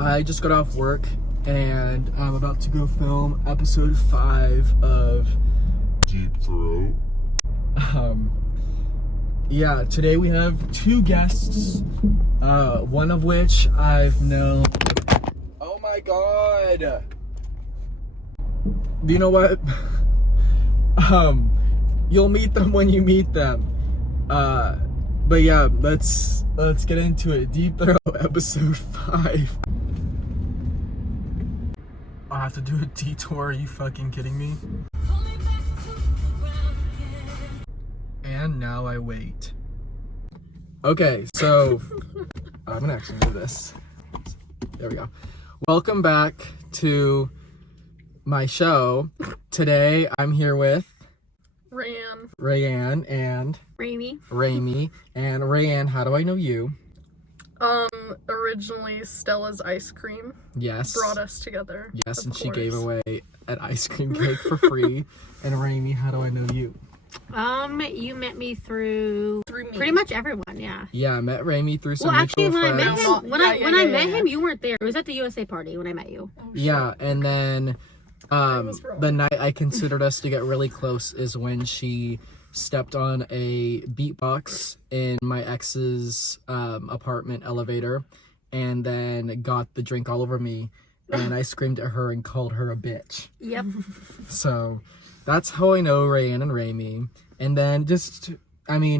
I just got off work and I'm about to go film episode 5 of DeepThroat. Yeah, today we have 2 guests, one of which I've known. Oh my god! Do you know what? You'll meet them when you meet them. But yeah, let's get into it. DeepThroat episode 5. I have to do a detour. Are you fucking kidding me? And now I wait. Okay, so I'm gonna actually do this. There we go. Welcome back to my show. Today I'm here with Raeann and Rami. And Raeann, how do I know you? Originally Stella's ice cream. Yes. Brought us together. Yes, and she gave away an ice cream cake for free. And Rami, how do I know you? You met me through me. Pretty much everyone, yeah. Yeah, I met Rami through some Well, mutual actually, when friends. I met him, you weren't there. It was at the USA party when I met you. Oh, Yeah, and then was wrong. the night I considered us to get really close is when she stepped on a beatbox in my ex's apartment elevator and then got the drink all over me, and I screamed at her and called her a bitch. Yep. So that's how I know Raeann and Rami. And then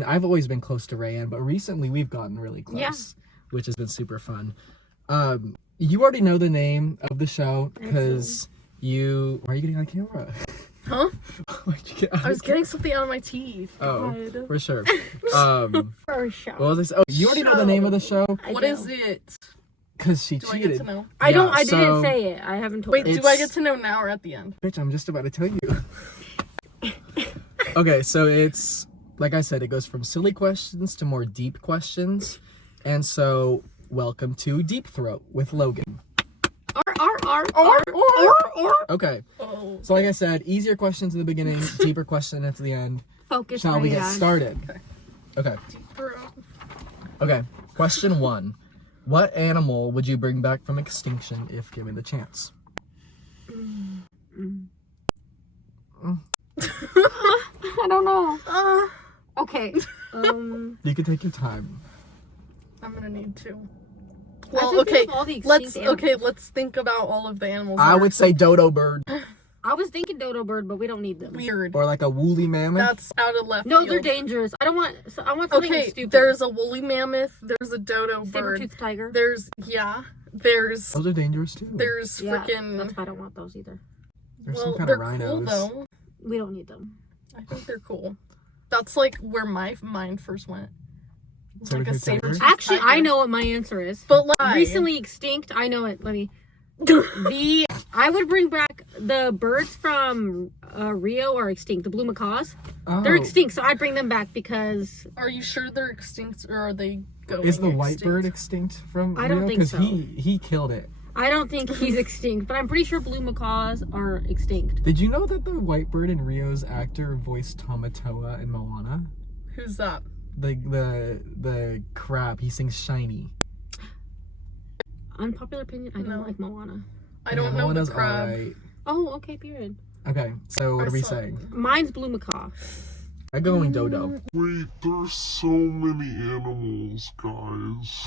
I've always been close to Raeann, but recently we've gotten really close, which has been super fun. You already know the name of the show because why are you getting on camera? Huh? Why'd you get on I was camera? getting something out of my teeth. Oh, God. for sure. For sure. What was I saying? Oh, you already know the name of the show? What is it? Because she Do I cheated. get to know? I Yeah, didn't so- say it. I haven't told Wait, her. do I get to know now or at the end? Bitch, I'm just about to tell you. Okay, so it's, like I said, it goes from silly questions to more deep questions. And so, welcome to DeepThroat with Logan. Okay, Oh. so like I said, easier questions in the beginning, deeper question at the end. Focus. Shall we get Raeann. started? Okay. Okay, question 1. What animal would you bring back from extinction if given the chance? I don't know. Okay. You can take your time. I'm gonna need to. I Well, think okay. of all the extinct animals. Let's think about all of the animals. I that are would say dodo bird I was thinking dodo bird, but we don't need them. weird. or like a woolly mammoth. That's out of left No, field. they're dangerous. I want something Okay, stupid. there's a woolly mammoth. There's a dodo bird. saber-toothed tiger. There's Those are dangerous too. there's Yeah, freaking. that's why I don't want those either. There's Well, some kind they're of rhinos. cool though. We don't need them. I think they're cool. That's like where my mind first went. It's like a Saber-toothed tiger? saber-toothed Actually, tiger. I know what my answer is. But like Recently extinct. I know it. Let me. I would bring back the birds from Rio are extinct. The blue macaws. Oh, They're extinct, so I'd bring them back because are you sure they're extinct or are they going Is the white extinct? bird extinct from I don't Rio? think 'Cause so. he killed it. I don't think he's extinct. But I'm pretty sure blue macaws are extinct. Did you know that the white bird in Rio's actor voiced Tamatoa in Moana? Who's that? The crab. He sings Shiny. Unpopular opinion. I don't No. like Moana. I don't know the Moana's crab. alright. Oh, okay. Period. Okay, so what I are we saw- saying? Mine's blue macaw. I'm going dodo. Wait, there's so many animals, guys.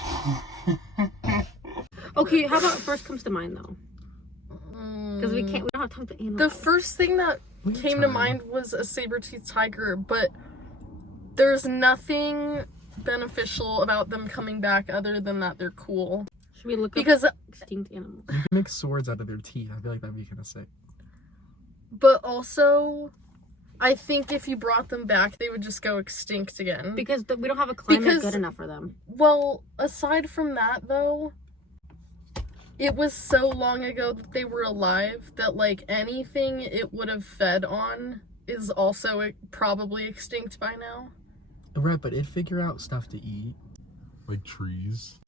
Okay, how about first comes to mind though? Because we don't have time to The analyze. first thing that We have came to time. mind was a saber-toothed tiger, but there's nothing beneficial about them coming back other than that they're cool. Should we look Because, up extinct animals? You can make swords out of their teeth. I feel like that'd be kind of sick. but also, I think if you brought them back, they would just go extinct again. Because we don't have a climate Because- good enough for them. Well, aside from that, though, it was so long ago that they were alive that, like, anything it would have fed on is also probably extinct by now. Right, but it'd figure out stuff to eat. Like trees.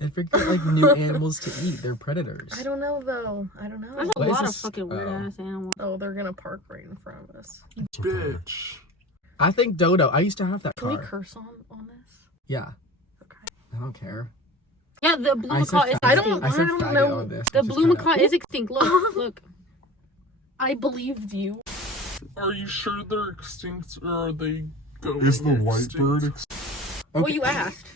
It'd figure out like new animals to eat. They're predators. I don't know, though. I don't know. There's a What is lot of this? fucking weird ass animals. Oh, they're gonna park right in front of us. Bitch. I think dodo. I used to have that Can we car. curse on this? Yeah. Okay. I don't care. Yeah, the blue I macaw said is faggot. extinct. I said don't faggot know. on this, The which is blue kinda- macaw is extinct. Look, look. I believed you. Are you sure they're extinct or are they going Is the white extinct? bird Well, you asked.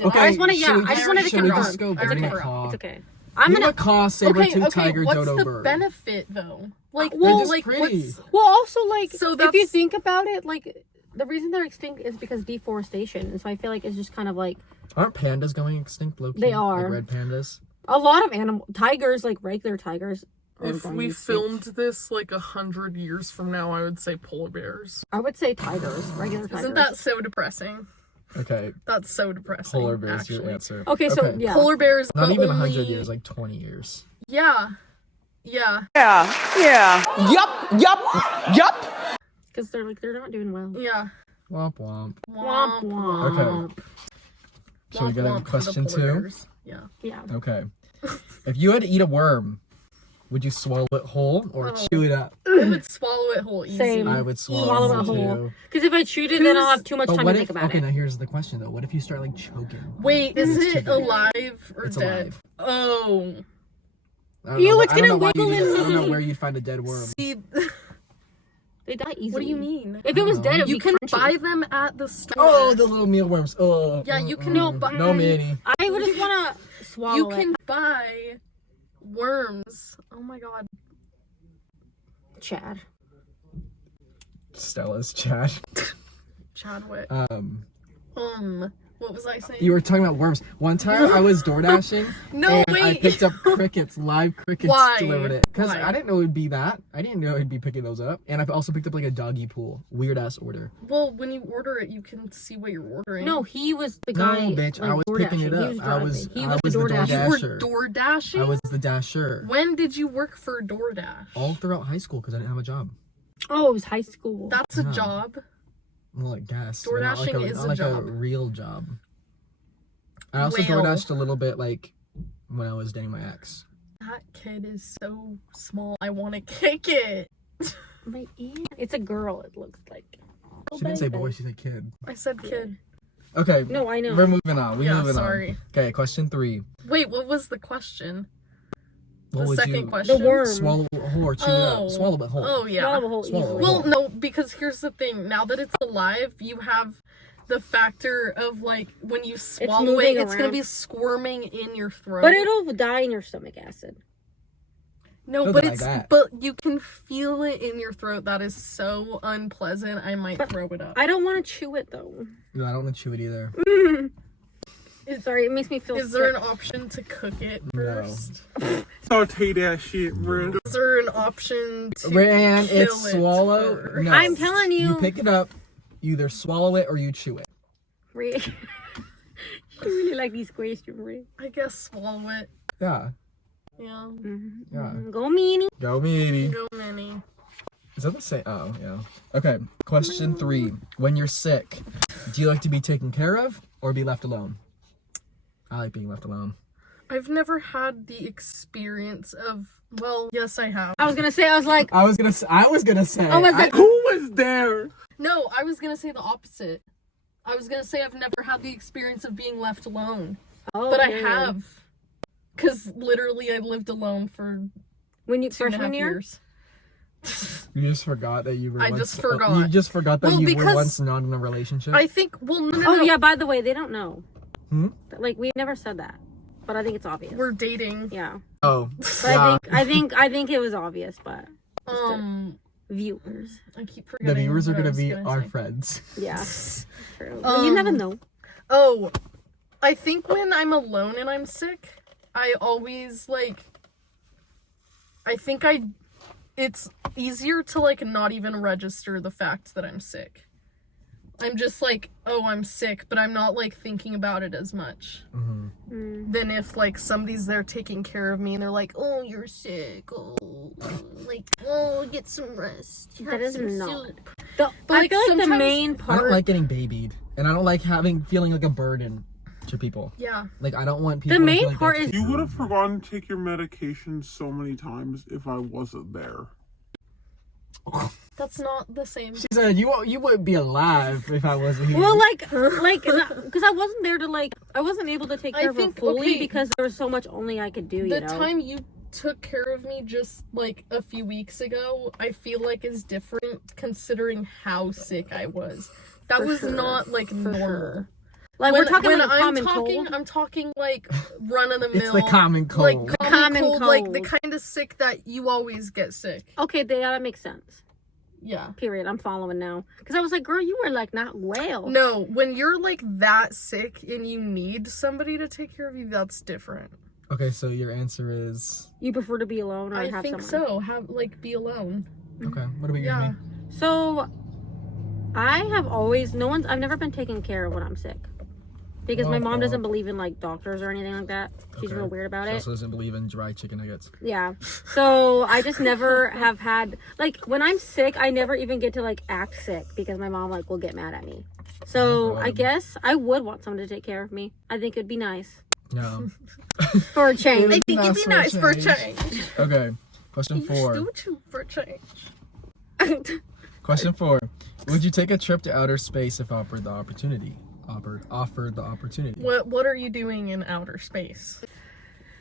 Okay, I just wanted, should we I just wanted to should we confirm. just go I already blue forgot. macaw? It's okay. I'm Blue gonna. macaw, saber-tooth Okay, tiger, what's dodo the bird. benefit though? Like, They're just like, pretty. what's... Well, also like, So if you that's- think about it, like the reason they're extinct is because deforestation, and so I feel like it's just kind of like Aren't pandas going extinct, low-key? They are. Like red pandas. a lot of tigers, like regular tigers. Are Oh, If going we extinct. filmed this like 100 years from now, I would say polar bears. I would say tigers, regular tigers. Isn't that so depressing? Okay, That's so depressing. polar bears, your actually. answer. Okay, so yeah. Polar bears. Not but even only... 100 years, like 20 years. Yeah. Yeah. Because they're not doing well. Yeah. Womp womp. Womp womp. Okay. Shall we Womp go to womp for the question polar 2? bears. Yeah. Yeah. Okay. If you had to eat a worm, would you swallow it whole or Oh. chew it up? I would swallow it whole easy. Same. I would swallow, Swallow it it whole. too. Because if I chewed it, then I'll have too much But time what to if, think about okay, it. now here's the question though. What if you start like choking? Wait, is It's it too big. alive or It's dead? alive. Oh. I don't Ew, know, it's I don't gonna know why you wiggle do that. I in don't know me. where you'd find a dead worm. See, They die easily. what do you mean? If it was dead, it would You be can crunchy. buy them at the store. Oh, the little mealworms. Oh. Yeah, you can No, but- No, Manny. I would just want to swallow You it. can buy worms. Oh my god. Chad. Stella's chat. Chadwick. What was I saying? You were talking about worms. One time I was door dashing. No, and I wait. picked up crickets, live crickets, Why? delivered it. Because Why? I didn't know it'd be that. I didn't know I'd be picking those up. And I've also picked up like a doggy pool. Weird ass order. Well, when you order it, you can see what you're ordering. No, he was the No, guy. bitch, like, I was picking it door-dashing. up. I was He the was the door DoorDasher. You dash- were Dasher. door dashing? I was the dasher. When did you work for DoorDash? All throughout high school because I didn't have a job. Oh, it was high school. That's a Yeah. job. Well, I guess. Door Not dashing is not a like job. a real job. I also Well. door dashed a little bit like when I was dating my ex. That kid is so small. I want to kick it. My aunt. It's a girl, it looks like. She didn't say boy, she said kid. I said kid. Okay. No, I know. We're moving on. We're Yeah, moving sorry. on. Okay, question 3. Wait, what was the question? What The would second you question. The worm. swallow it whole or chew it Oh. up? Swallow it whole. Oh, yeah. Swallow the whole Swallow easily. it. Well, no, because here's the thing. Now that it's alive, you have the factor of, like, when you swallow it, moving it's going to around. be squirming in your throat. But it'll die in your stomach acid. No, Don't but like it's that. but you can feel it in your throat. That is so unpleasant. I might throw it up. I don't want to chew it though. No, I don't want to chew it either. Sorry, it makes me feel Is there an sick. option to cook it No. first? Saute that shit, bro. Is there an option to Raeann, kill it's it swallow. first? No. I'm telling you. You pick it up, you either swallow it or you chew it. You really like these questions, Ray. I guess swallow it. Yeah. Yeah. Yeah. Go meanie. Go meaty. Go many. Is that the same? Oh, yeah. Okay. Question 3. When you're sick, do you like to be taken care of or be left alone? I like being left alone. I've never had the experience of. Well, yes, I have. I was gonna say, I was like, I was gonna say. I was like, Who was there? No, I was gonna say the opposite. I was gonna say I've never had the experience of being left alone, oh, but I yeah. have. Cause literally, I lived alone for When you 2.5 freshman year. years. You just forgot that you were. I once, just forgot. You just forgot that Well, you were because once not in a relationship. I think. Well, no, Oh no. yeah. By the way, they don't know. Hmm? Like we never said that, but I think it's obvious. We're dating. Yeah. Oh. But Yeah. I think it was obvious, but viewers. I keep The forgetting. viewers are what I gonna was be gonna our say. friends. Yeah. True. But you never know. Oh, I think when I'm alone and I'm sick, I always like. I think it's easier to like not even register the fact that I'm sick. I'm just like, oh, I'm sick, but I'm not like thinking about it as much. Than if like somebody's there taking care of me and they're like, oh, you're sick, oh, like, oh, get some rest. That Have is some not. soup." The, But, I like, feel like the sometimes- main I part. don't like getting babied, and I don't like feeling like a burden to people. Yeah. Like I don't want people. The to main feel like part they're is- You would have forgotten to take your medication so many times if I wasn't there. That's not the same. She said, "You wouldn't be alive if I wasn't here." Well, like, because I wasn't there to like I wasn't able to take care of her think, fully okay, because there was so much only I could do, The you know? time you took care of me just like a few weeks ago, I feel like is different considering how sick I was. That For was sure. not like For normal. sure. Like, we're talking like a common cold. I'm talking like run of the mill. It's the common cold. Like common Common cold, like the cold. kind of sick that you always get sick. Okay, that makes sense. Yeah. Period. I'm following now. Because I was like, girl, you were like not well. No, when you're like that sick and you need somebody to take care of you, that's different. Okay, so your answer is... You prefer to be alone or I have think someone? so. Have like be alone. Okay, what about you, Yeah. Amy? So, I've never been taken care of when I'm sick. Because my mom doesn't believe in like doctors or anything like that. She's Okay. real weird about She it. also doesn't believe in dry chicken nuggets. Yeah. So I just never have had like when I'm sick, I never even get to like act sick because my mom like will get mad at me. So I guess I would want someone to take care of me. I think it'd be nice No. for a change. I think it'd be nice for a change. Okay, question 4. For a change. Question 4. Would you take a trip to outer space if offered the opportunity? Offered the opportunity. What are you doing in outer space?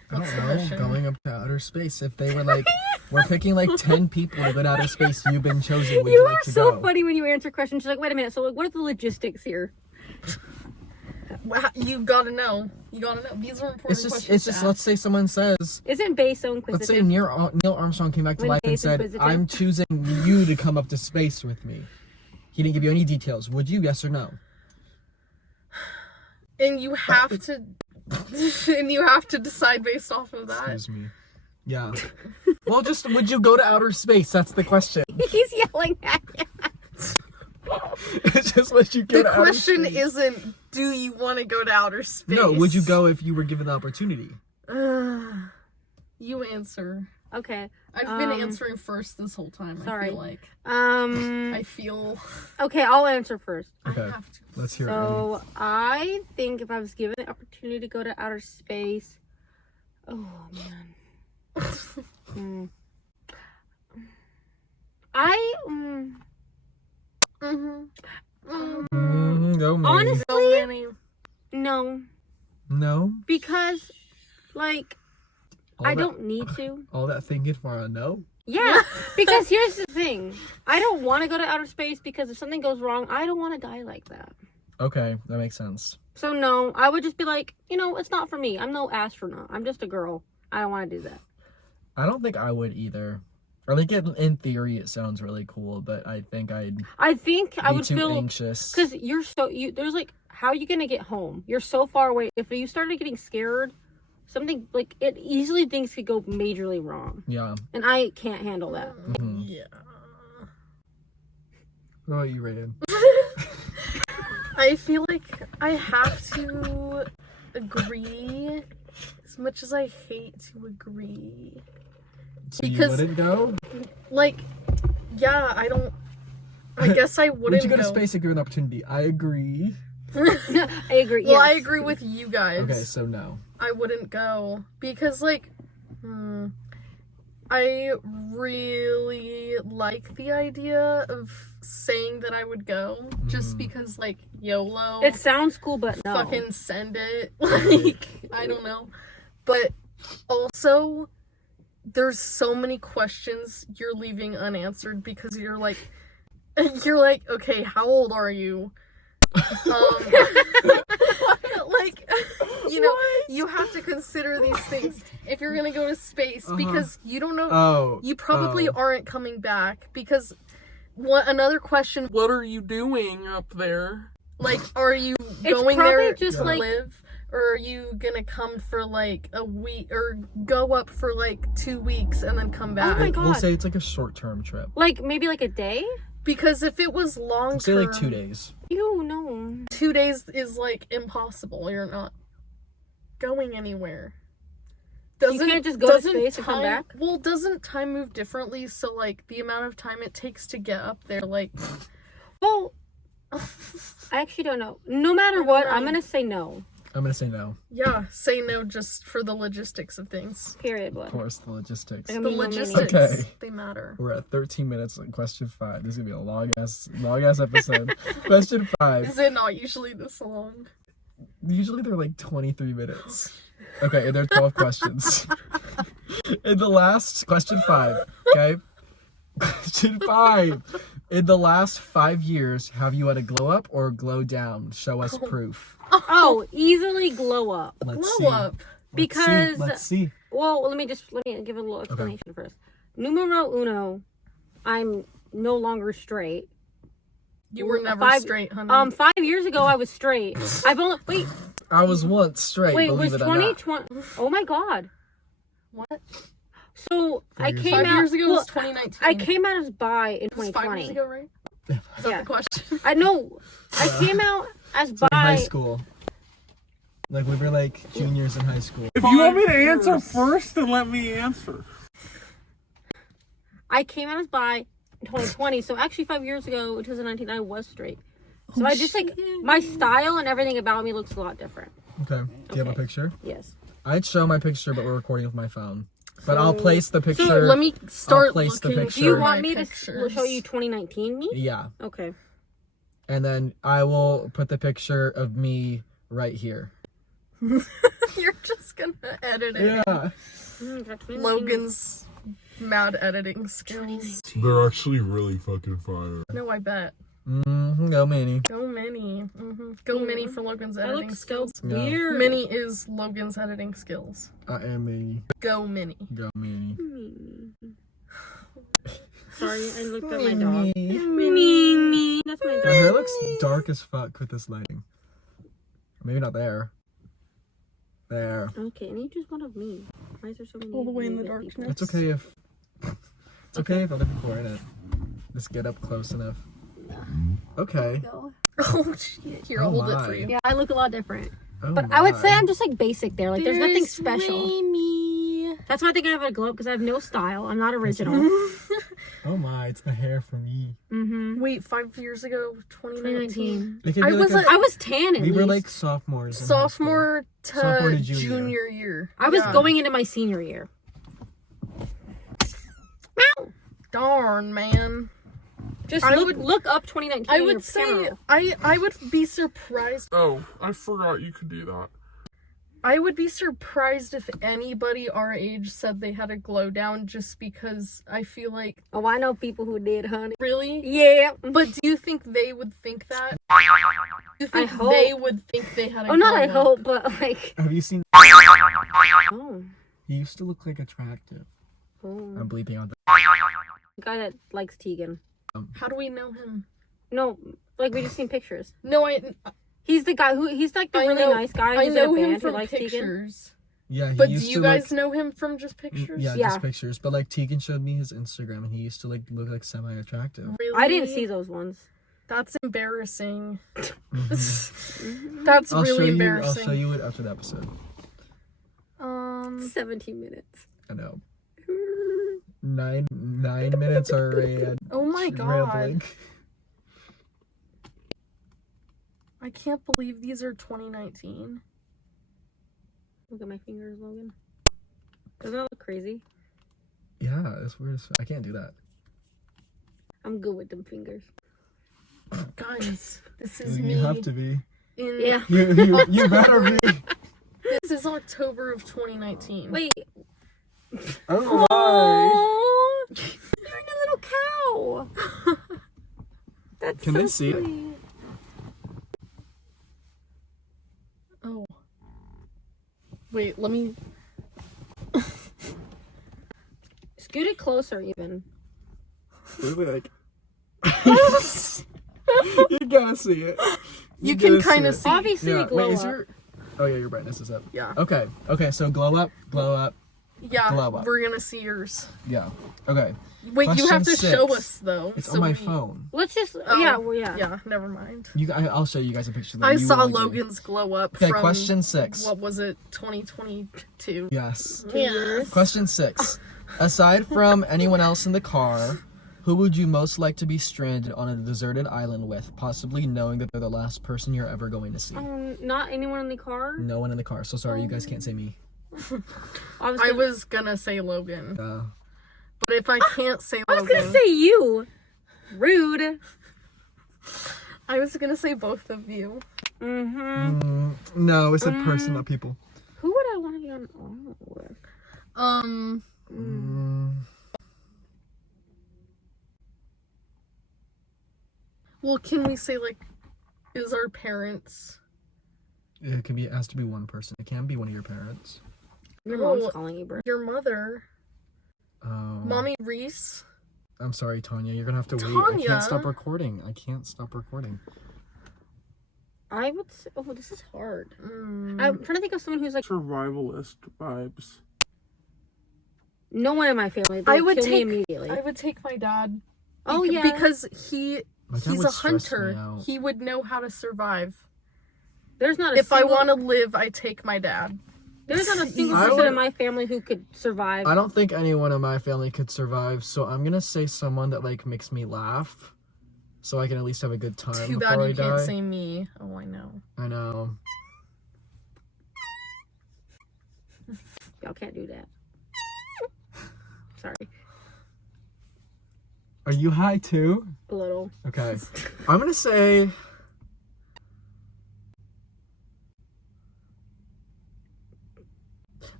I What's the don't know, mission? going up to outer space. If they were like, we're picking like 10 people to go to outer space, you've been chosen. Would You you are like to so go? funny when you answer questions. She's like, wait a minute. So like, what are the logistics here? You gotta know. These are important questions. It's just. Let's say someone says, Isn't Bay so inquisitive? let's say Neil Armstrong came back to When life and Bay's said, inquisitive. I'm choosing you to come up to space with me. He didn't give you any details. Would you? Yes or no? And you have to and you have to decide based off of that. Excuse me. Yeah. Well, just would you go to outer space? That's the question. He's yelling at you. It's just let you go The to outer question space. isn't, do you want to go to outer space? No, would you go if you were given the opportunity? You answer. Okay. I've been answering first this whole time. Sorry. I feel like. I feel. Okay, I'll answer first. Okay, I have to. let's hear it. So I think if I was given the opportunity to go to outer space, oh man, Go me. honestly, So many. no, No? because like All I that- don't need to. All that thinking for a no? Yeah, because here's the thing: I don't want to go to outer space because if something goes wrong, I don't want to die like that. Okay, that makes sense. So no, I would just be like, it's not for me. I'm no astronaut. I'm just a girl. I don't want to do that. I don't think I would either. Or like in theory, it sounds really cool, but I think I'd be I think I would too feel anxious. because there's like, how are you gonna get home? You're so far away. If you started getting scared, something like it easily things could go majorly wrong, Yeah. and I can't handle that. Mhm. Yeah. What about you, Raeann? I feel like I have to agree, as much as I hate to agree. So you Because- wouldn't go? Like, yeah, I guess I wouldn't Would you go to go. space if given the opportunity? I agree. I agree. Well, I yes. agree with you guys. Okay, so no. I wouldn't go because, like, I really like the idea of saying that I would go, just because, like, YOLO. It sounds cool, but no. Fucking send it. Like, I don't know. But also, there's so many questions you're leaving unanswered because you're like, okay, how old are you? Like, you have to consider these things if you're gonna go to space because you don't know. You probably aren't coming back because another question. What are you doing up there? Like, are you going probably there just to like- live? Or are you gonna come for like a week or go up for like 2 weeks and then come back? my We'll God. say it's like a short-term trip. Like maybe like a day. Because if it was long We'll say like 2 days. You know. 2 days is like impossible. You're not going anywhere. can't just go to space and come back? Well, doesn't time move differently? So like the amount of time it takes to get up there, like, Well, I actually don't know. No matter what, I'm gonna say no. I'm gonna say no. yeah, say no just for the logistics of things. Period. Of What? course, the logistics. I The mean, no, logistics, Okay. they matter. We're at 13 minutes on question 5. This is gonna be a long ass episode. Question 5. Is it not usually this long? Usually they're like 23 minutes. Okay, and there are 12 questions. In the last, question 5, okay? Question 5. In the last 5 years, have you had a glow up or glow down? Show us proof. Oh, easily glow up. Let's Glow see. up. Because Let's see. well, let me give a little explanation first. Numero uno, I'm no longer straight. You were never straight, honey. 5 years ago I was straight. I've only I was once straight, wait, believe was it or not. 2020? Oh my god. What? So I came 5 out. years ago well, was 2019. I came out as bi in It was 5 years 2020. ago, right? Is that Yeah. the question? I know. I came out as It's like high bi. school. Like we were like juniors in high school. If you want me to answer first, then let me answer. I came out as bi in 2020. So actually 5 years ago, in 2019, I was straight. So I just like my style and everything about me looks a lot different. Okay. Do you have a picture? Yes. I'd show my picture, but we're recording with my phone. But I'll place the picture. So let me start place the looking. picture. Do you Sure. want me to Pictures. show you 2019 me? Yeah. Okay. And then I will put the picture of me right here. You're just gonna edit it. Yeah. Logan's mad editing skills. They're actually really fucking fire. No, I bet. Go Minnie. Go Mini. Go Mini for Logan's That editing looks so skills. Yeah. weird. Mini is Logan's editing skills. I am Minnie. Go Mini. Go Minnie. Sorry, I looked at my dog. Minnie. Me. That's my Your dog. hair looks dark as fuck with this lighting. Maybe not there. There. Okay, and you just one of me. Why is there so many? All the way in the good darkness. people? It's okay if other people are in it. Just get up close enough. Okay. Oh shit! Here, I'll Oh hold it my. for you. Yeah, I look a lot different. Oh But I would my. say I'm just like basic there. Like there's nothing special. Rami. That's why I think I have a glow up because I have no style. I'm not original. Oh my, it's the hair for me. Wait, 5 years ago, 2019. 2019. It could I be was like a- I was tan at we least. were like sophomores. in high school. Sophomore Sophomore to to junior. junior year. I was Yeah. going into my senior year. Darn, man. Just I look up 2019. I on your would say camera. I would be surprised. Oh, I forgot you could do that. I would be surprised if anybody our age said they had a glow down, just because I feel like Oh, I know people who did, honey. really. Yeah. But do you think they would think that? Do you think hope. they would think they had a Oh, not I glow up? hope, but like. Have you seen? Oh. He used to look like attractive. Oh. I'm bleeping on that. The guy that likes Tegan. How do we know him? No, like we just seen pictures. No, He's the guy he's like the I really know- nice guy I who's in a know him band who from likes Tegan. pictures. Yeah, he But do used you to guys look, know him from just pictures? Yeah, Yeah. just pictures. But like Tegan showed me his Instagram, and he used to like look like semi-attractive. Really? I didn't see those ones. That's embarrassing. Mhm. That's I'll show really you. embarrassing. I'll show you it after the episode. 17 minutes. I know. 9 minutes already. Oh my god. Rambling. I can't believe these are 2019. Look at my fingers, Logan. Doesn't that look crazy? Yeah, it's weird. I can't do that. I'm good with them fingers. Guys, this is You me. have to be. In, Yeah. You better be. This is October of 2019. Wait. Oh my. Oh, you're a little cow. That's Can so they see it? sweet. Oh. Wait, let me. Scoot it closer, even. Really like. You gotta see it. You can gotta kinda it. see. Obviously, Yeah. glow Wait, is up. your? Oh yeah, your brightness is up. Yeah. Okay. Okay. So glow up. Glow up. Yeah, Glow up. we're gonna see yours. Yeah. Okay. Wait, you have to Question show 6. us though. It's so on my we- phone. Let's just. Oh, yeah, well, yeah. Yeah, never mind. I'll show you guys a picture. That I you saw will agree. Logan's glow up Okay. from Question 6. what was it, 2022? Yes. Yeah. Question 6. Aside from anyone else in the car, who would you most like to be stranded on a deserted island with, possibly knowing that they're the last person you're ever going to see? Not anyone in the car. No one in the car. So sorry, you guys can't say me. I was gonna say Logan, but if I can't say I was Logan, gonna say you. Rude. I was gonna say both of you. Mm-hmm. No, it's a person, not people. Who would I want to be on oral with? Well, can we say, like, is our parents... It has to be one person. It can be one of your parents. Your mom's calling you, bro. Your mother. Oh. Mommy Reese. I'm sorry, Tanya. You're gonna have to wait. I Tanya? can't stop recording. I would say, oh, this is hard. I'm trying to think of someone who's like Survivalist vibes. no one in my family. I would kill me take immediately. I would take my dad. Oh, yeah. Because My dad he's would a stress me hunter. out. He would know how to survive. There's not a If I single, want to live, I take my dad. there's not a single I person would- in my family who could survive. I don't think anyone in my family could survive, so I'm gonna say someone that like makes me laugh, so I can at least have a good time Too before bad I you die. can't say me. Oh, I know. I know. Y'all can't do that. Sorry, Are you high too? a little. Okay. I'm gonna say.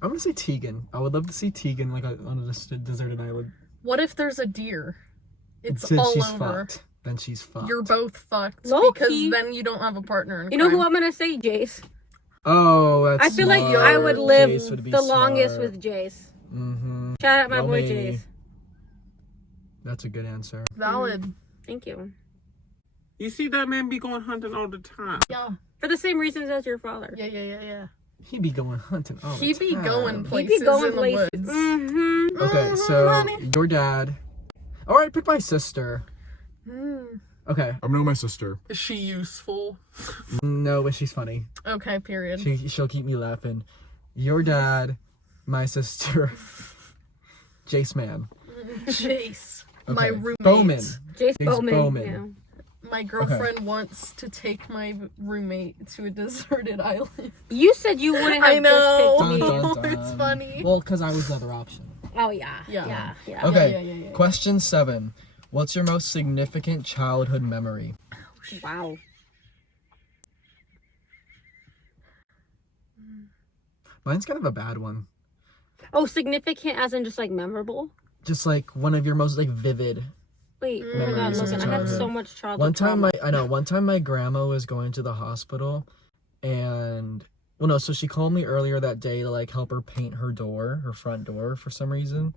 I'm gonna say Tegan. I would love to see Tegan like on a deserted island. What if there's a deer? It's Then all she's over. fucked. Then she's fucked. You're both fucked Low because key. then you don't have a partner in You know who crime. I'm gonna say? Jace. Oh, that's I feel like smart. I would live Jace would be the longest smart. with Jace. Mm-hmm. Shout out my Well, boy maybe. Jace. That's a good answer. Valid. Thank you. You see that man be going hunting all the time. Yeah. For the same reasons as your father. Yeah. He be going hunting all the He be time. going He'd places be going in the places. woods. Mm-hmm. Okay, so honey. your dad. All right, pick my sister. Okay, I'm gonna go my sister. Is she useful? No, but she's funny. Okay, period. She'll keep me laughing. Your dad, my sister, Jace Man. Jace. Okay. My roommate. Bowman. Jace Jace Bowman. Bowman. Yeah. My girlfriend wants to take my roommate to a deserted island. You said you wouldn't have I know. just picked me. Dun, dun, dun. It's funny. Well, because I was the other option. Oh yeah. Yeah. Yeah. Okay, Yeah. question 7. What's your most significant childhood memory? Wow. Mine's kind of a bad one. Oh, significant as in just like memorable? Just like one of your most like vivid. Wait, oh my god, Memories of Logan, I have so childhood. much childhood One time trauma. one time my grandma was going to the hospital and so she called me earlier that day to like help her paint her front door for some reason.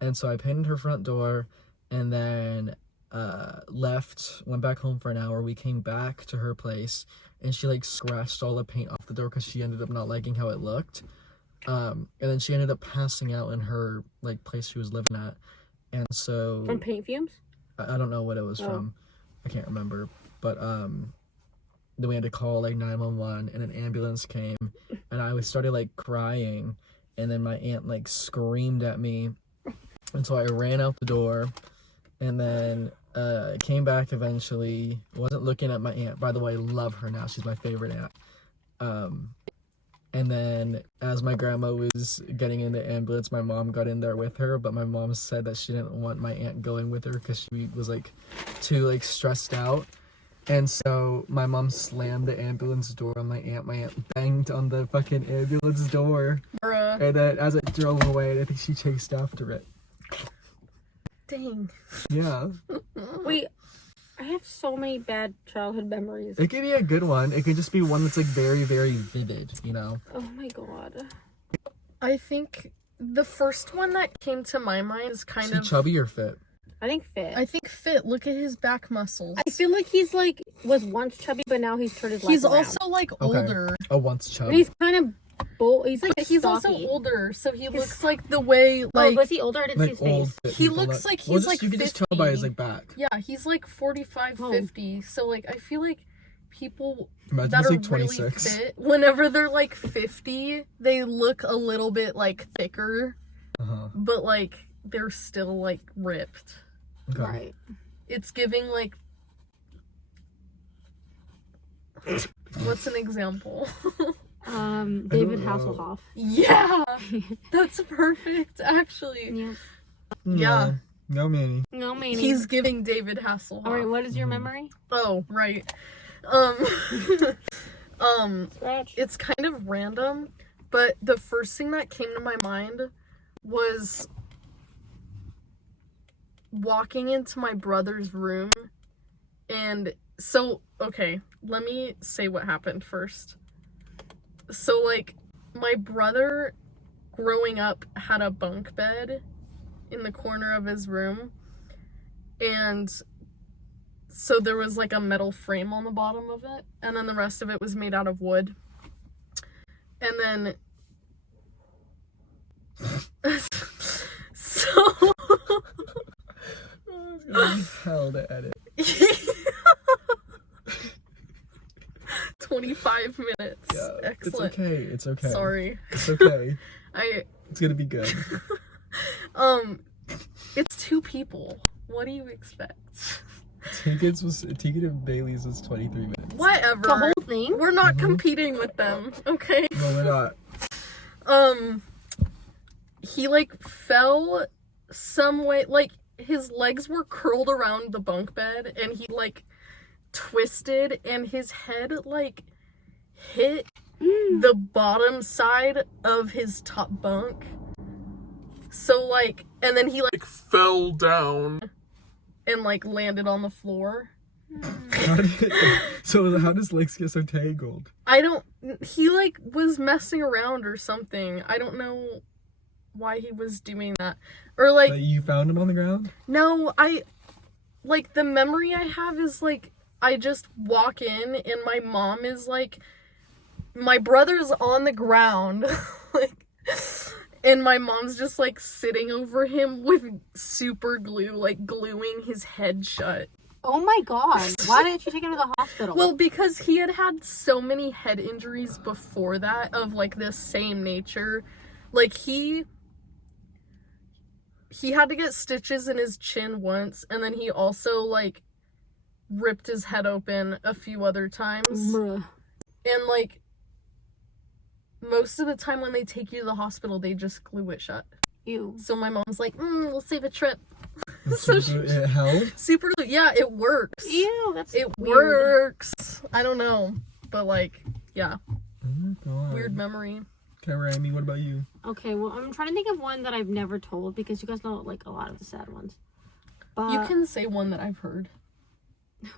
And so I painted her front door and then went back home for an hour. We came back to her place and she like scratched all the paint off the door because she ended up not liking how it looked. And then she ended up passing out in her like place she was living at. And so From paint fumes? I don't know what it was Oh. from. I can't remember. But then we had to call like 911 and an ambulance came and I started like crying and then my aunt like screamed at me and so I ran out the door and then came back eventually. Wasn't looking at my aunt. By the way, love her now. She's my favorite aunt. And then as my grandma was getting in the ambulance, my mom got in there with her, but my mom said that she didn't want my aunt going with her because she was like too like stressed out. And so my mom slammed the ambulance door on my aunt. My aunt banged on the fucking ambulance door. Bruh. And then as it drove away, I think she chased after it. Dang. Yeah. Wait, I have so many bad childhood memories. It could be a good one. It could just be one that's like very, very vivid, you know? Oh my god. I think the first one that came to my mind is Is kind he of... chubby or fit? I think fit. I think fit. Look at his back muscles. I feel like he's like was once chubby, but now he's turned his life He's around. also like older. Oh, once chubby. And he's kind of bold. He's like But he's also stocky. older, so he looks like the way Oh, like was he older? I didn't see his Like old face. fit He people looks that- like well, he's, just- like, you can just tell by his 50. like back. yeah, he's like 45, Oh. 50. So like I feel like people Imagine that he's are like really 26. fit, whenever they're like 50, they look a little bit like thicker, Uh-huh. but like they're still like ripped. Okay. Right. It's giving like what's an example? David know. Hasselhoff. Yeah, that's perfect actually. Yeah. Yeah. No, Manny. No, maybe. He's giving David Hasselhoff. All right. What is your memory? Oh, right. Scratch. It's kind of random, but the first thing that came to my mind was walking into my brother's room. And so, okay, let me say what happened first. So, like, my brother growing up had a bunk bed in the corner of his room, and so there was like a metal frame on the bottom of it, and then the rest of it was made out of wood. And then so Oh, it's gonna be hell to edit. 25 minutes. Yeah, Excellent. It's okay. It's okay. Sorry. It's okay. I It's gonna be good. It's 2 people. What do you expect? Tegan and Bailey's was 23 minutes. Whatever. The whole thing? We're not competing with them, okay? No, we're not. He like fell some way, like his legs were curled around the bunk bed, and he like twisted, and his head like hit the bottom side of his top bunk. So like, and then he like Fell down. and like landed on the floor. So how does legs get so tangled? He like was messing around or something. I don't know why he was doing that. Or like, You found him on the ground? no, like the memory I have is like, I just walk in and my mom is like, my brother's on the ground, like, and my mom's just like sitting over him with super glue, like gluing his head shut. Oh my god. Why didn't you take him to the hospital? Well, because he had so many head injuries before that of like this same nature. Like he had to get stitches in his chin once, and then he also like ripped his head open a few other times. Bruh. And like most of the time when they take you to the hospital, they just glue it shut. Ew. So my mom's like, we'll save a trip. So it held? Super glue. Yeah, it works. Ew, that's It weird. works. I don't know. But like, yeah. Oh my god. Weird memory. Okay, Rami, what about you? Okay, well, I'm trying to think of one that I've never told because you guys know like a lot of the sad ones. But You can say one that I've heard.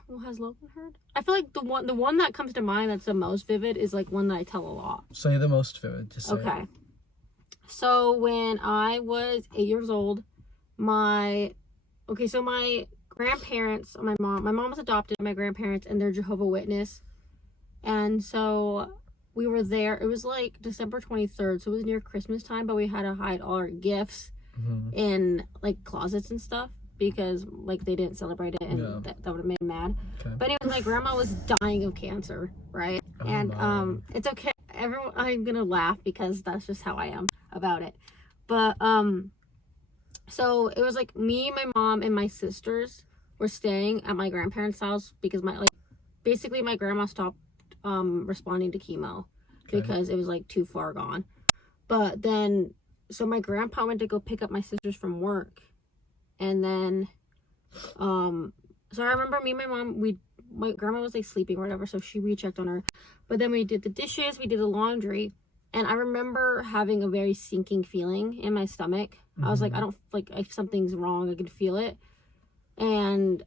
well, has Logan heard? I feel like the one that comes to mind that's the most vivid is like one that I tell a lot. Say the most vivid. Just say Okay. it. So when I was 8 years old, my grandparents, my mom was adopted, my grandparents, and they're Jehovah's Witness. And so we were there. It was like December 23rd, so it was near Christmas time, but we had to hide all our gifts in like closets and stuff because like they didn't celebrate it, and that would have made me mad. Okay. But anyways, my grandma was dying of cancer, right? Oh, and my. it's okay. I'm gonna laugh because that's just how I am about it. But so it was like me, my mom, and my sisters were staying at my grandparents' house because basically my grandma stopped responding to chemo because it was like too far gone. But then so my grandpa went to go pick up my sisters from work, and then so I remember me and my mom, my grandma was like sleeping or whatever, so we checked on her. But then we did the dishes, we did the laundry, and I remember having a very sinking feeling in my stomach. I was like, I don't, like, if something's wrong, I could feel it. And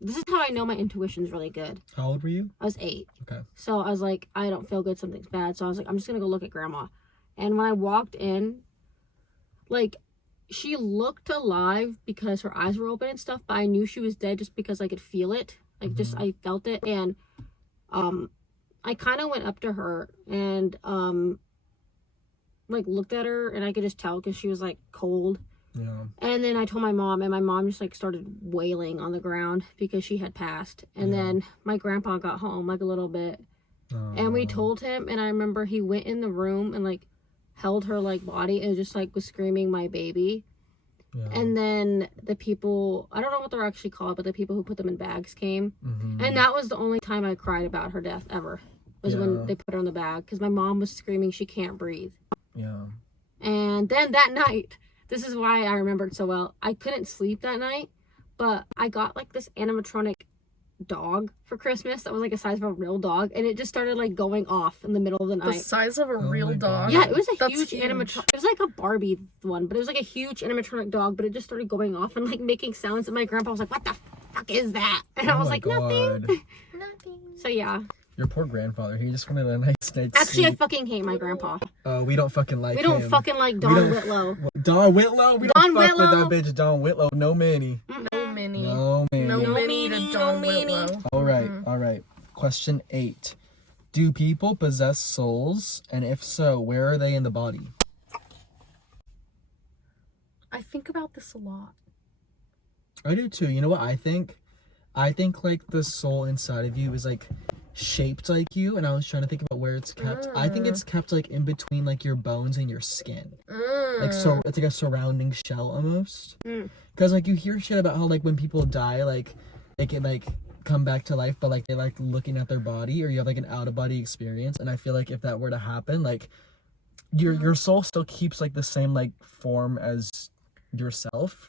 this is how I know my intuition's really good. How old were you? I was 8. Okay. So I was like, I don't feel good, something's bad. So I was like, I'm just gonna go look at grandma. And when I walked in, like, she looked alive because her eyes were open and stuff, but I knew she was dead just because I could feel it. Like, just, I felt it. And I kind of went up to her and like looked at her, and I could just tell because she was like cold. Yeah. And then I told my mom, and my mom just like started wailing on the ground because she had passed. And then my grandpa got home like a little bit, and we told him, and I remember he went in the room and like held her like body and just like was screaming, my baby. Yeah. And then the people, I don't know what they're actually called, but the people who put them in bags came. And that was the only time I cried about her death ever, was when they put her in the bag, because my mom was screaming she can't breathe. Yeah. And then that night, this is why I remembered so well, I couldn't sleep that night, but I got like this animatronic dog for Christmas that was like the size of a real dog, and it just started like going off in the middle of the night. The size of a real my dog. God. Yeah, it was a That's huge huge. animatronic. It was like a Barbie one, but it was like a huge animatronic dog. But it just started going off and like making sounds, and my grandpa was like, "What the fuck is that?" And I was like, "Nothing." Nothing. So yeah, Your poor grandfather. He just wanted a nice night's actually, I sleep. fucking hate my grandpa. We don't fucking like We him. don't fucking like Don don't- Whitlow. Don Whitlow? We Don don't fuck Whitlow. with that bitch, Don Whitlow. No Manny. No mini. No Manny. No No mini to mini, Don no mini. Whitlow. All right. Question 8. Do people possess souls? And if so, where are they in the body? I think about this a lot. I do too. You know what I think? I think like the soul inside of you is like shaped like you, and I was trying to think about where it's kept. I think it's kept like in between like your bones and your skin. Like so it's like a surrounding shell almost. Because like you hear shit about how like when people die, like they can like come back to life, but like they like looking at their body, or you have like an out of body experience. And I feel like if that were to happen, like your soul still keeps like the same like form as yourself.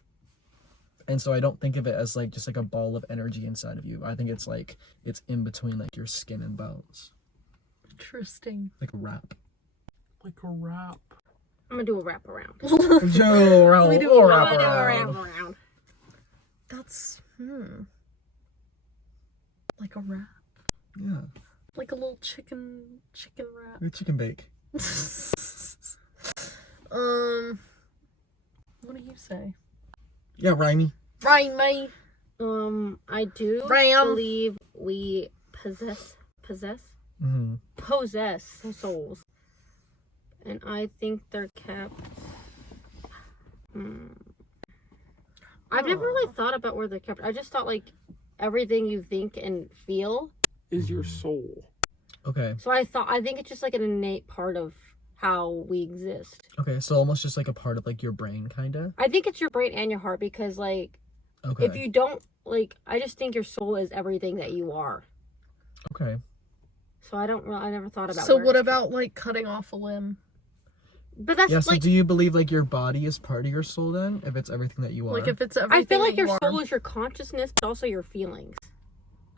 And so I don't think of it as like just like a ball of energy inside of you. I think it's like it's in between like your skin and bones. Interesting. Like a wrap. Like a wrap. I'm gonna do a wrap around. Joe, We do a I'm gonna do a wrap around. That's like a wrap. Yeah. Like a little chicken wrap. Like chicken bake. What do you say? Yeah, Rami. Right, mate. I do Ram. believe we possess Mm-hmm. souls, and I think they're kept. I've never really thought about where they're kept. I just thought like everything you think and feel. Is your soul. Okay. So I think it's just like an innate part of how we exist. Okay, so almost just like a part of like your brain, kind of. I think it's your brain and your heart, because like Okay. if you don't like, I just think your soul is everything that you are. Okay. So I never thought about. So where what it's about like cutting off a limb? kept. But that's Yeah. So like, do you believe like your body is part of your soul then? If it's everything that you are. Like if it's everything I feel like that your you soul are. is your consciousness, but also your feelings.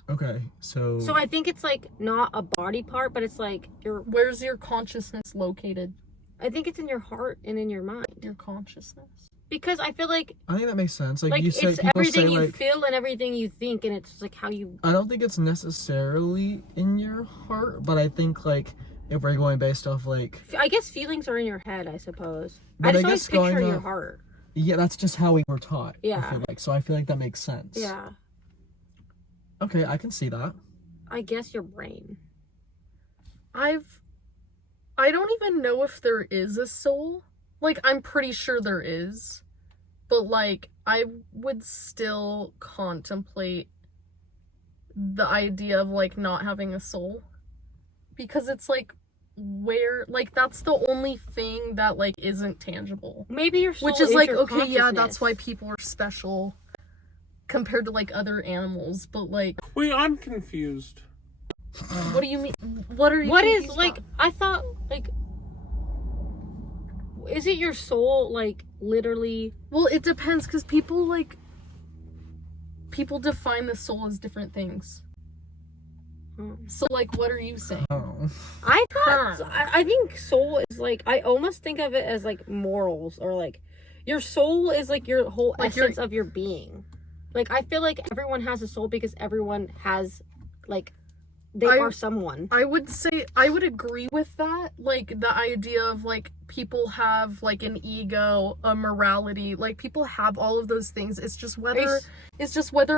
Okay. So. So I think it's like not a body part, but it's like Where's your consciousness located? I think it's in your heart and in your mind. Your consciousness. Because I feel like I think that makes sense. Like you say, it's people everything say you like. feel and everything you think, and it's just like how you. I don't think it's necessarily in your heart, but I think like if we're going based off like. I guess feelings are in your head, I suppose. But I just I always guess picture going your off- heart. Yeah, that's just how we were taught. Yeah. I feel like. So I feel like that makes sense. Yeah. Okay, I can see that. I guess your brain. I don't even know if there is a soul. Like, I'm pretty sure there is. But, like, I would still contemplate the idea of, like, not having a soul. Because it's, like, where... Like, that's the only thing that, like, isn't tangible. Maybe your soul Which is, like, your okay, yeah, that's consciousness. why people are special compared to, like, other animals. But, like, Wait, I'm confused. what do you mean? What are you What is confused like? about? I thought like. Is it your soul like literally? Well, it depends, because people define the soul as different things. So, like, what are you saying? Oh. I thought I think soul is like, I almost think of it as like morals, or like your soul is like your whole Like your- essence of your being. Like I feel like everyone has a soul because everyone has like they I- are someone. I would say, I would agree with that. Like, the idea of, like, people have, like, an ego, a morality. Like, people have all of those things. It's just whether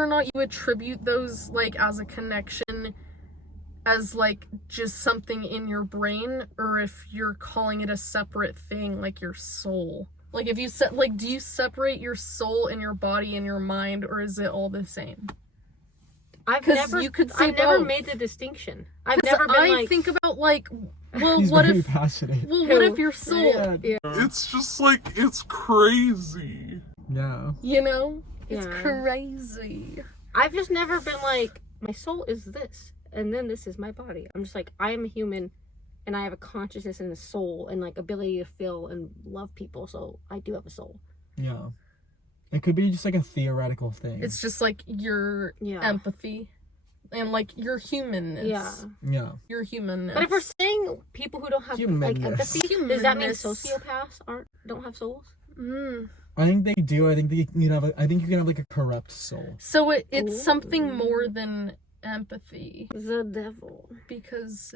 or not you attribute those, like, as a connection, as, like, just something in your brain, or if you're calling it a separate thing, like your soul. Like, if you do you separate your soul and your body and your mind, or is it all the same? I've 'Cause never you could say I've never both. made the distinction. I've 'Cause never been I like think about, like, well, He's what very if... passionate. Well, Who? what if your soul, Yeah. It's just like, it's crazy. Yeah. you know? It's Yeah. crazy. I've just never been like, my soul is this, and then this is my body. I'm just like, I am a human, and I have a consciousness and a soul, and like ability to feel and love people. So I do have a soul. Yeah. It could be just like a theoretical thing. It's just like your Yeah. empathy. and like your humanness. Yeah. Your humanness. But if we're saying people who don't have like Humanness. empathy, does that mean Humanness. sociopaths don't have souls? I think they do. I think you can have like a corrupt soul. So it's Ooh. something more than empathy, The devil. because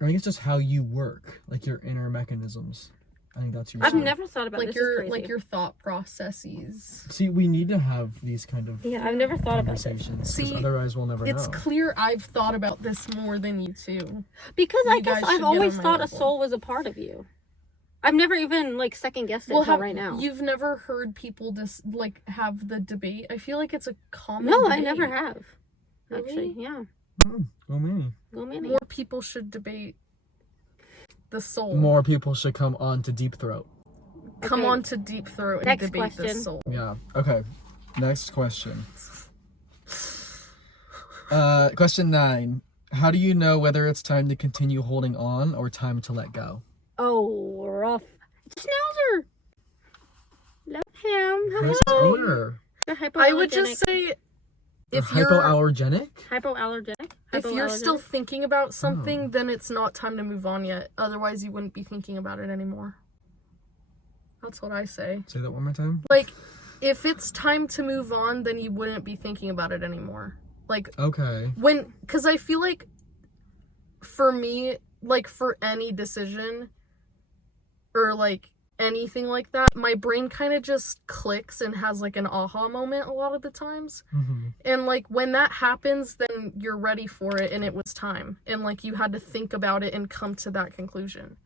I think it's just how you work, like your inner mechanisms. I think that's your I've soul. never thought about like this. your Is crazy. like your thought processes. See, we need to have these kind of Yeah, I've never thought about this. conversations, See, because otherwise we'll never It's know. clear I've thought about this more than you two. Because You I guess guys should I've get always on my thought a level. soul was a part of you. I've never even like second guessed it until right now. You've never heard people like have the debate? I feel like it's a common No, debate. I never have. Actually, Really? yeah. Go me. Go Manny. More people should debate the soul. More people should come on to DeepThroat. Come Okay. on to DeepThroat and Next debate the question. soul. Yeah. Okay. Next question. Question 9. How do you know whether it's time to continue holding on or time to let go? Oh, rough. It's a schnauzer. Love him. Where's his Hello. odor? The I would just say, if you're Hypoallergenic? hypoallergenic. if you're still Hypoallergenic? thinking about something, Oh. then it's not time to move on yet. Otherwise, you wouldn't be thinking about it anymore. That's what I say. Say that one more time. Like, if it's time to move on, then you wouldn't be thinking about it anymore. Like, Okay. because I feel like, for me, like, for any decision, or, like, anything like that, my brain kind of just clicks and has, like, an aha moment a lot of the times. Mm-hmm. And, like, when that happens, then you're ready for it, and it was time. And, like, you had to think about it and come to that conclusion.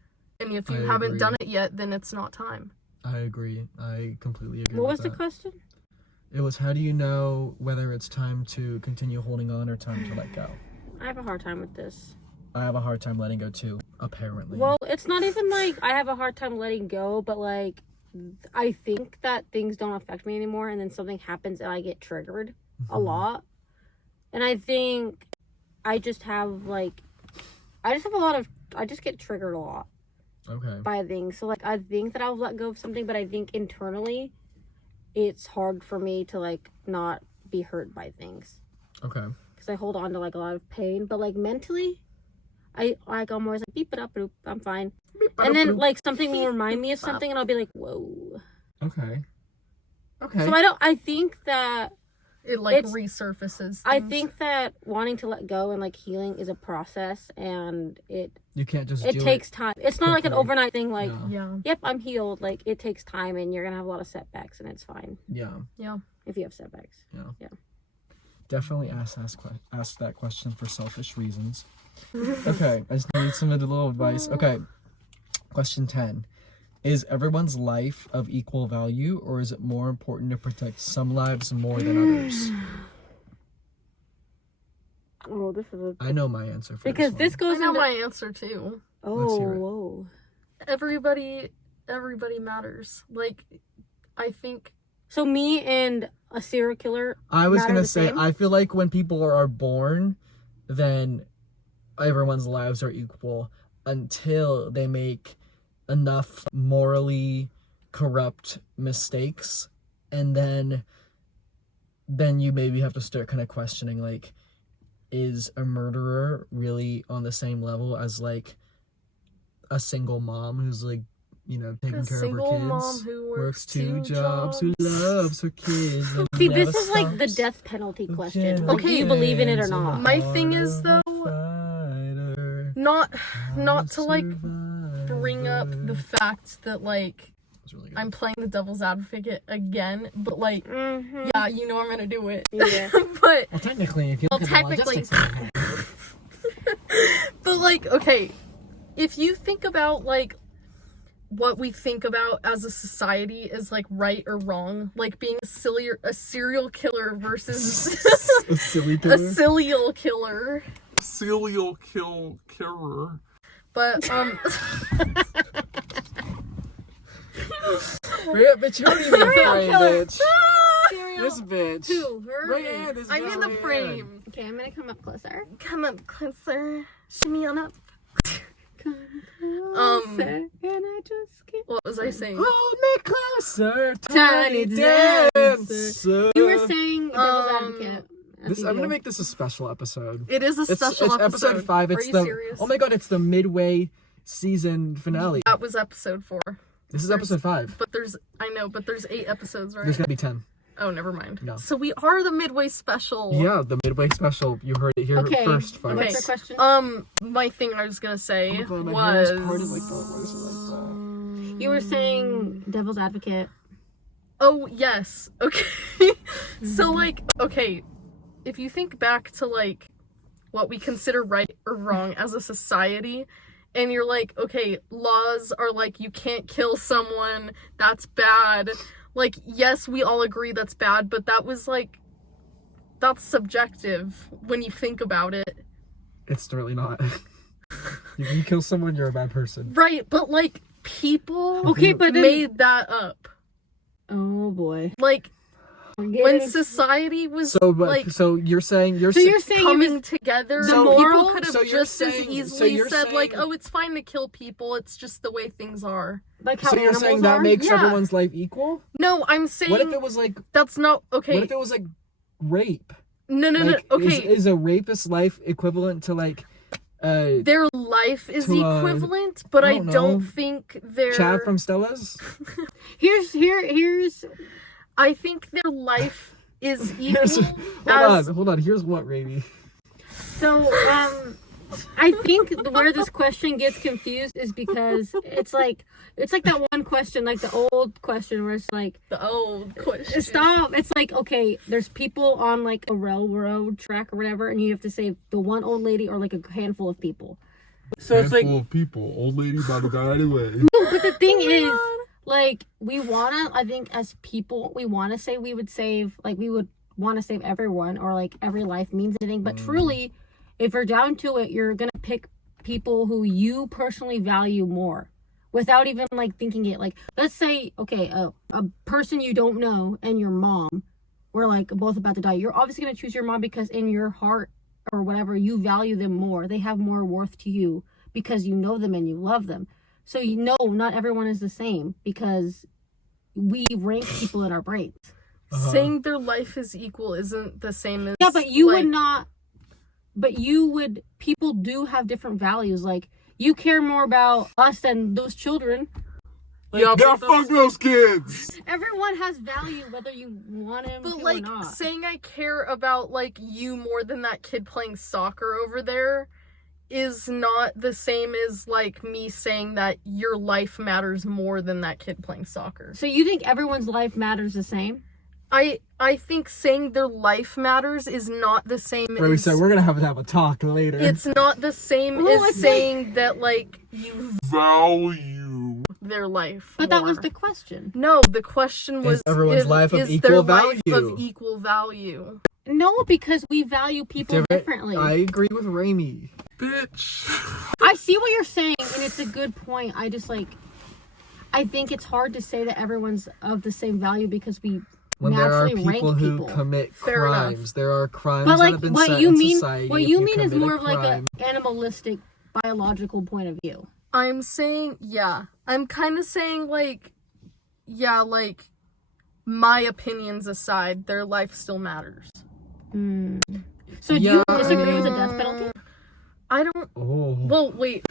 And if you I haven't agree. done it yet, then it's not time. I agree. I completely agree What with was the that. question? It was, how do you know whether it's time to continue holding on or time to let go? I have a hard time with this. I have a hard time letting go too, apparently. Well, it's not even like I have a hard time letting go, but like I think that things don't affect me anymore, and then something happens and I get triggered a lot. And I think I just have I just get triggered a lot Okay. by things. So like I think that I'll let go of something, but I think internally it's hard for me to like not be hurt by things Okay. because I hold on to like a lot of pain. But like mentally, I'm always like beep it up, boop, I'm fine. And then like something will remind me of something, and I'll be like, whoa. Okay. Okay. So I think that It, like, It's- resurfaces I things. think that wanting to let go and like healing is a process, and it you can't just do takes time. It's not like an quickly. overnight thing. Like, Yeah. Yeah. yep, I'm healed. Like it takes time, and you're gonna have a lot of setbacks, and it's fine Yeah. if you have setbacks. Definitely ask that question for selfish reasons. Okay. I just need some little advice. Okay. Question 10. Is everyone's life of equal value, or is it more important to protect some lives more than others? Oh, this is a I know my answer for because this this I goes know into my answer, too. Let's hear it. whoa. Everybody matters. Like, I think... So me and a serial killer. one. I was matter gonna the say, same? I feel like when people are born, then everyone's lives are equal until they make enough morally corrupt mistakes, and then you maybe have to start kind of questioning, like, is a murderer really on the same level as like a single mom who's like, you know, taking A care of her single kids, mom who works two two jobs, who loves her kids, and See, never this is like the stops. death penalty Okay, question. Like, do you believe in it or not? My thing is, though, not to like bring up the fact that like Really I'm playing the devil's advocate again, but like Mm-hmm. yeah, you know I'm gonna do it. Yeah. But well, technically, if you look Well, at the technically- logistics but like okay, if you think about like what we think about as a society is like right or wrong, like being a serial killer versus a silly a killer. serial killer. Serial killer. But Yeah, bitch, you don't even Serial frame, killer. bitch. This bitch. Who? Her? Raeann, this I'm bitch in the Raeann. frame. Okay, I'm gonna come up closer. Come up closer. Shimmy on up. And I just can't. What was I saying? Hold me closer, Tiny tiny dancer. You were saying devil's advocate. I'm gonna make this a special episode. It is a special it's episode. episode 5. It's Are you the serious? oh my god, it's the midway season finale. That was episode 4. This is episode 5. But there's 8 episodes, right? There's gonna be 10. Oh, never mind. No. So we are the midway special. Yeah, the midway special. You heard it here first, folks. What's your question? My thing I was gonna say was You were saying devil's advocate. Oh, yes. Okay. So, like, okay, if you think back to, like, what we consider right or wrong as a society, and you're like, okay, laws are like, you can't kill someone, that's bad. Like, yes, we all agree that's bad, but that was, like, that's subjective when you think about it. It's really not. If you kill someone, you're a bad person. Right, but, like, people Okay, but then, made that up. oh boy. Like, when society was so you're saying coming together, So people moral- could have so you're just as saying- so easily you're said like, saying- "Oh, it's fine to kill people. It's just the way things are." Like how so you're animals saying that are? makes Yeah. everyone's life equal? No, I'm saying What if it was like that's not okay. what if it was like rape? No. Like, Okay, is a rapist's life equivalent to like their life is to, equivalent, but I don't don't know, think they're. Chad from Stella's? Here's I think their life is equal. Hold on. Here's what, Raimi. so I think where this question gets confused is because it's like that one question, like the old question where it's like The old question. stop. It's like, okay, there's people on like a railroad track or whatever, and you have to save the one old lady or like a handful of people. So it's like, of people. Old lady about to die anyway. no, but the thing is, like, I think as people, we want to say we would save, like, we would want to save everyone, or like every life means anything. But truly, if you're down to it, you're gonna pick people who you personally value more, without even like thinking it. Like, let's say, okay, a person you don't know and your mom were like both about to die. You're obviously gonna choose your mom because in your heart or whatever, you value them more. They have more worth to you because you know them and you love them. So you know, not everyone is the same because we rank people in our brains. Saying their life is equal isn't the same as Yeah, but you like, would not. But you would. People do have different values. Like, you care more about us than those children. Like, Yeah, fuck those kids! Everyone has value, whether you want him But to like or not. saying I care about like you more than that kid playing soccer over there is not the same as like me saying that your life matters more than that kid playing soccer. So you think everyone's life matters the same? I think saying their life matters is not the same Raimi as said we're gonna have a talk later. it's not the same Well, as it's saying that like you Value. their life. But that more. was the question. No, the question was everyone's life of is equal their life value? of equal value. No, because we value people differently. I agree with Raimi. Bitch. I see what you're saying, and it's a good point. I just like, I think it's hard to say that everyone's of the same value because we When there are naturally people rank who people. commit Fair enough. crimes, there are crimes But that like, have been what set you in mean, society. what if you mean is commit more a of like crime. an animalistic, biological point of view. I'm saying, yeah. I'm kind of saying, like, yeah, like, my opinions aside, their life still matters. So do you disagree with the death penalty? I don't. Oh. Well, wait.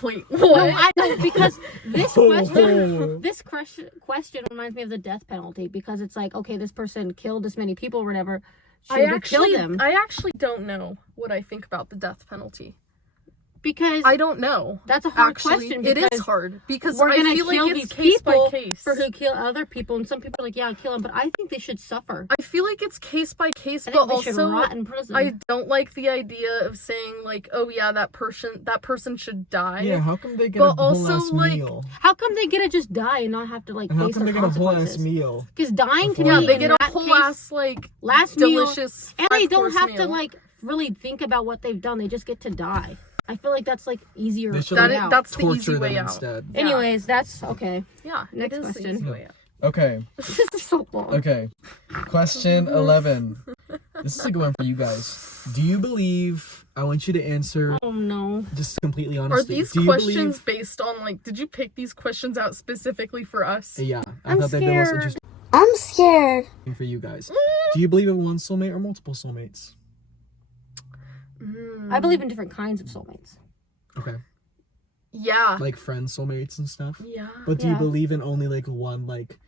What? No, I know, because this question reminds me of the death penalty, because it's like, okay, this person killed this many people or whatever. Should we kill them? I actually don't know what I think about the death penalty. Because I don't know. that's a hard Actually, question. it Because is hard because we're I gonna feel kill like these it's case by people case. for who kill other people, and some people are like, yeah, kill them, but I think they should suffer. I feel like it's case by case, I but think they should also rot in prison. I don't like the idea of saying like, oh yeah, that person should die. Yeah, how come they get But a whole also, ass like, meal? How come they get to just die and not have to like And how face come the they get a whole ass consequences? meal? Because dying to Yeah, me, They in get a that whole case, ass like last meal, delicious and they don't 5-course have to meal. like really think about what they've done. They just get to die. I feel like that's like easier. They should That like, is- out. that's the torture easy them way out. instead. Yeah. Anyways, that's okay. Yeah, Next it is the question. easy way out. Okay. This is so long. Okay. Question 11. This is a good one for you guys. Do you believe? I want you to answer Oh no. just completely Are honestly. these Do you questions based on like? Did you pick these questions out specifically for us? believe? Yeah, I I'm thought they'd be the most scared. interesting. I'm scared. For you guys, do you believe in one soulmate or multiple soulmates? I believe in different kinds of soulmates. Okay. Yeah. Like friend soulmates and stuff? Yeah. But do you Yeah. believe in only like one like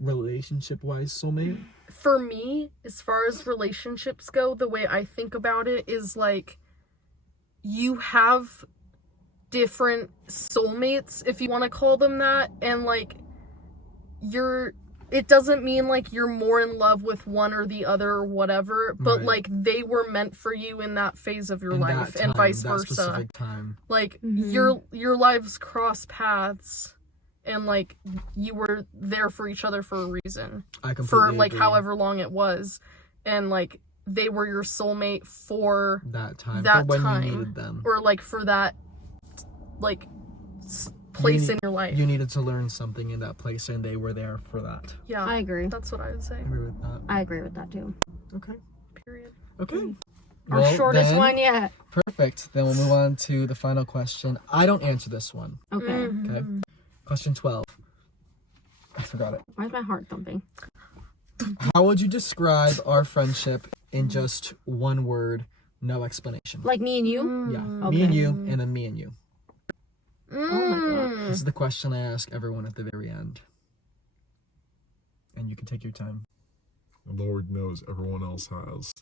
relationship wise soulmate? For me, as far as relationships go, the way I think about it is like you have different soulmates, if you want to call them that, and like it doesn't mean like you're more in love with one or the other or whatever, but Right. like they were meant for you in that phase of your In life that and time, vice that versa. specific time. Like Mhm. your lives cross paths and like you were there for each other for a reason. I completely For like agree. however long it was, and like they were your soulmate for that time, that for when time. you needed them. or like for that like place in your life. You needed to learn something in that place, and they were there for that. Yeah, I agree. that's what I would say. I agree with that. I agree with that too. Okay. Period. Okay. Our Well, shortest then- one yet. Perfect. Then we'll move on to the final question. I don't answer this one. Okay. Okay. Question 12. I forgot it. Why is my heart thumping? How would you describe our friendship in just one word, no explanation? Like me and you? Yeah. Mm. Me and Okay. you, and then me and you. Oh my God. This is the question I ask everyone at the very end. And you can take your time. Lord knows everyone else has.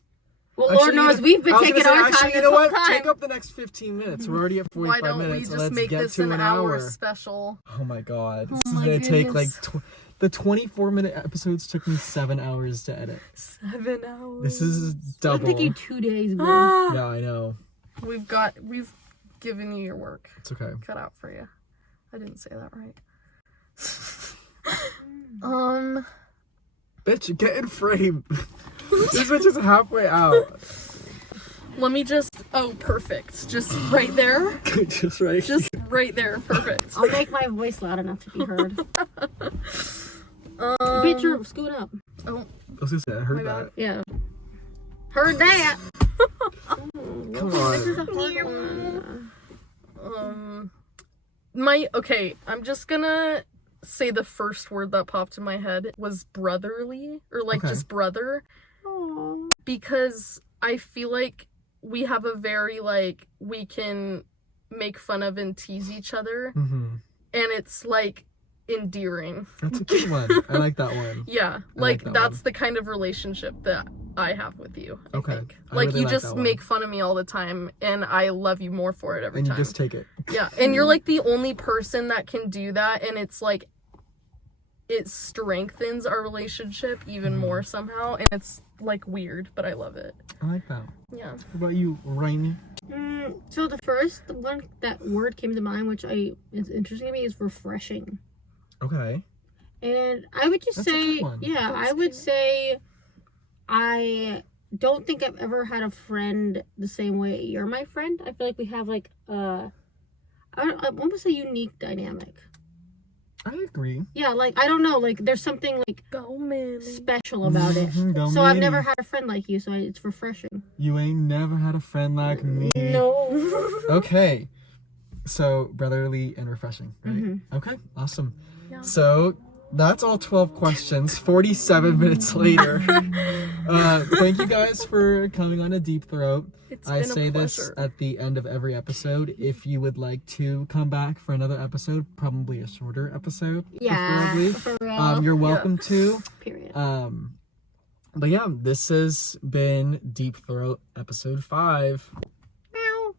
Well, Actually, Lord knows we've been I was taking gonna say, our actually, time you this know whole what? time. Take up the next 15 minutes. We're already at 45 Why don't minutes. we so just let's make get this to an an hour hour. special? Oh my god. This is my going to take like... goodness. The 24-minute episodes took me 7 hours to edit. 7 hours. This is It'll double. take you 2 days, bro. Yeah, I know. We've given you your work It's okay. cut out for you. I didn't say that right. Bitch, get in frame. This bitch is halfway out. Let me just. Oh, perfect. Just right there. Just right. Just right there. Perfect. I'll make my voice loud enough to be heard. Bitch, scoot up. Oh, I was gonna say, I heard My bad. that. Yeah. Heard that. Come This is on. a hard one. Okay, I'm just gonna say the first word that popped in my head was brotherly, or like Okay. just brother, Aw. because I feel like we have a very like we can make fun of and tease each other, Mm-hmm. and it's like endearing. That's a good one. I like that one. Yeah, like like that that's one. the kind of relationship that I have with you. I Okay. think. I Like really you like just that one. make fun of me all the time, and I love you more for it every And you time. just take it. Yeah, and you're like the only person that can do that, and it's like it strengthens our relationship even Mm-hmm. more somehow, and it's like weird, but I love it. I like that. Yeah. What about you, Rainy? So the first one that word came to mind, which is interesting to me, is refreshing. Okay. And I would just That's a say, good one. yeah, I would say I don't think I've ever had a friend the same way you're my friend. I feel like we have like almost a unique dynamic. I agree. Yeah, like I don't know, like there's something like Go, man. special about it. Mhm, go So I've Manny. never had a friend like you, so it's refreshing. You ain't never had a friend like me. No. Okay. So, brotherly and refreshing, right? Mm-hmm. Okay, awesome. Yeah. So, that's all 12 questions, 47 minutes later. Thank you guys for coming on a Deep Throat. It's I been a say this pleasure. at the end of every episode. If you would like to come back for another episode, probably a shorter episode, Yeah, preferably, for real. you're welcome to. Period. But yeah, this has been Deep Throat episode 5. Meow.